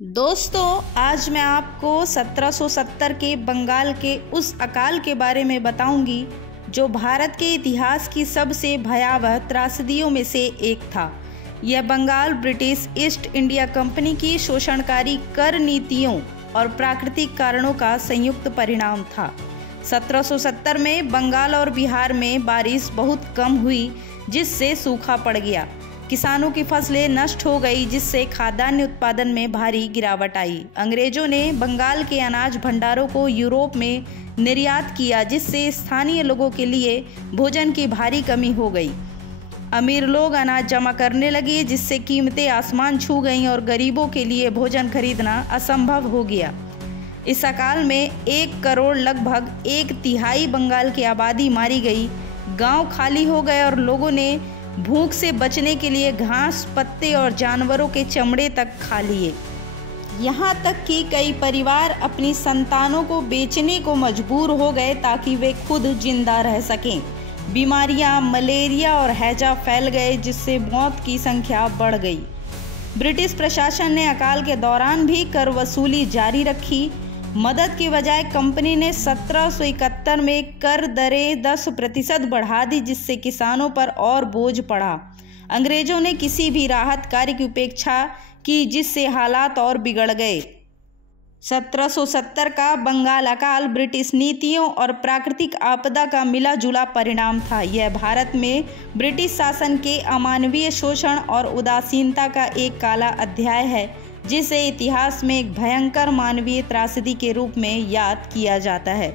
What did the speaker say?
दोस्तों, आज मैं आपको 1770 के बंगाल के उस अकाल के बारे में बताऊंगी जो भारत के इतिहास की सबसे भयावह त्रासदियों में से एक था। यह Bengal British East India company की शोषणकारी कर नीतियों और प्राकृतिक कारणों का संयुक्त परिणाम था। 1770 में बंगाल और बिहार में बारिश बहुत कम हुई, जिससे सूखा पड़ गया। किसानों की फसलें नष्ट हो गई, जिससे खाद्यान्न उत्पादन में भारी गिरावट आई। अंग्रेजों ने बंगाल के अनाज भंडारों को यूरोप में निर्यात किया, जिससे स्थानीय लोगों के लिए भोजन की भारी कमी हो गई। अमीर लोग अनाज जमा करने लगे, जिससे कीमतें आसमान छू गईं और गरीबों के लिए भोजन खरीदना असंभव हो गया। इस अकाल में 1 करोड़ लगभग 1/3 बंगाल की आबादी मारी गई। गांव खाली हो गए और लोगों ने भूख से बचने के लिए घास, पत्ते और जानवरों के चमड़े तक खा लिए। यहाँ तक कि कई परिवार अपनी संतानों को बेचने को मजबूर हो गए ताकि वे खुद जिंदा रह सकें। बीमारियाँ, मलेरिया और हैजा फैल गए, जिससे मौत की संख्या बढ़ गई। ब्रिटिश प्रशासन ने अकाल के दौरान भी कर वसूली जारी रखी। मदद के बजाय कंपनी ने 1771 में कर दरें 10% बढ़ा दी, जिससे किसानों पर और बोझ पड़ा। अंग्रेजों ने किसी भी राहत कार्य की उपेक्षा की, जिससे हालात और बिगड़ गए। 1770 का बंगाल अकाल ब्रिटिश नीतियों और प्राकृतिक आपदा का मिला जुला परिणाम था। यह भारत में ब्रिटिश शासन के अमानवीय शोषण और उदासीनता का एक काला अध्याय है, जिसे इतिहास में एक भयंकर मानवीय त्रासदी के रूप में याद किया जाता है।